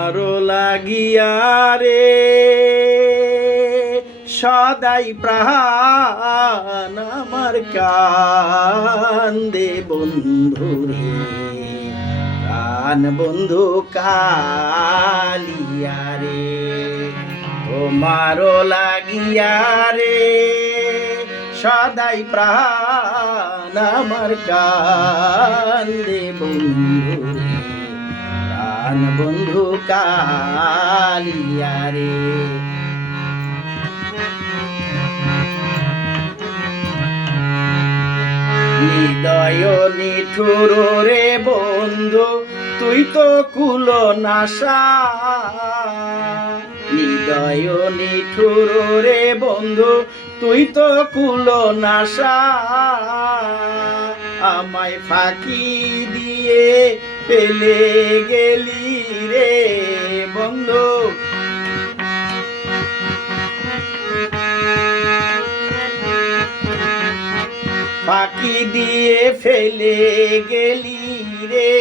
আরও লাগিয়া রে, সদাই প্রাণ আমার কান্দে বন্ধু রে। প্রাণ বন্ধু কালিয়া রে, তোমারও লাগিয়া রে, সদাই প্রাণ আমার কান্দে বন্ধু প্রাণ বন্ধু কালিয়া রে। হৃদয় নিঠুর রে বন্ধু, তুই তো কুল নাশা। হৃদয় নিঠুর রে বন্ধু, তুই তো কুল নাশা। আমায় ফাঁকি দিয়ে পেলে গেলি রে বন্ধু। ফাঁকি দিয়ে ফেলে গেলি রে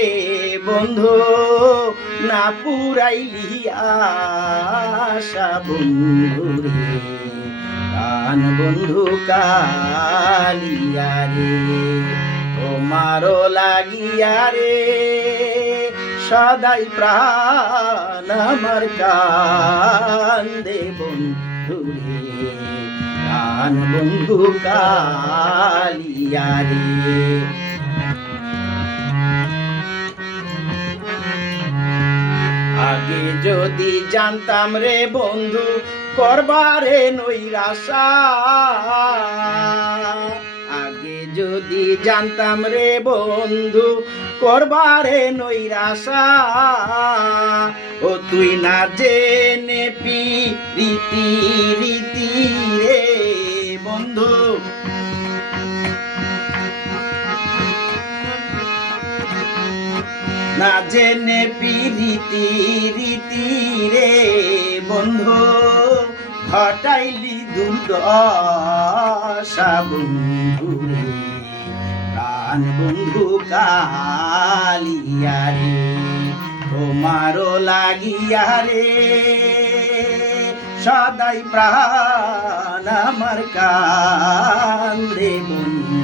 বন্ধু, না পুরাইলি আশা বন্ধু রে। প্রাণ বন্ধু কালিয়া রে, তোমারও লাগিয়া রে সদাই প্রাণ আমার কান্দে বন্ধু রে, প্রাণ বন্ধু কালিয়া রে। আগে যদি জানতাম রে বন্ধু, করবারে নৈরাশা। আগে যদি জানতাম রে বন্ধু করবারে নৈরাশা। ও তুই না জেনে পি, রীতি রীতি রে বন্ধু। না জেনে পিরিতি রীতি রে বন্ধু। ঘটাইলি দুর্দশা রে। প্রাণ বন্ধু কালিয়া রে তোমারও লাগিয়া রে। সদাই প্রাণ আমার কান্দে বন্ধু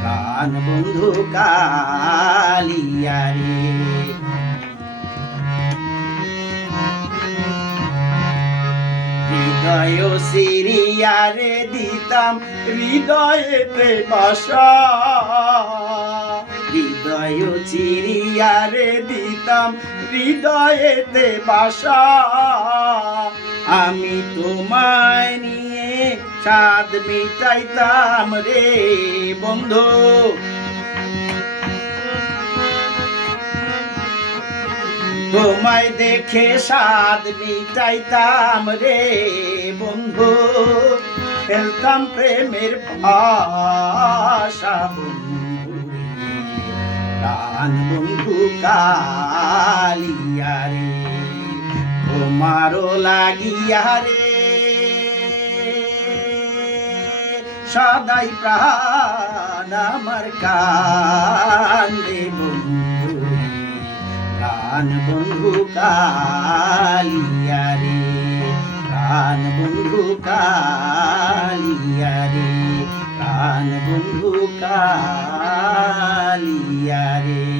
প্রাণ বন্ধু কালিয়া রে। হৃদয় সিরিয়ারে দিতাম হৃদয়েতে বাসা হৃদয় চিরিয়ারে দিতাম হৃদয়েতে বাসা আমি তোমায় নিয়ে চাঁদ মিটাইতাম রে বন্ধু। তোমায় দেখে স্বাদ মিটাইতাম রে বন্ধু। ফেলতাম প্রেমের ভাষা বন্ধু প্রাণ বন্ধু কালিয়া রে, তোমারও লাগিয়া রে। সদাই প্রাণ আমার বন্ধু রে প্রাণ বন্ধু কালিয়ারে প্রাণ বন্ধু কালিয়ারে প্রাণ বন্ধু কালিয়া রে।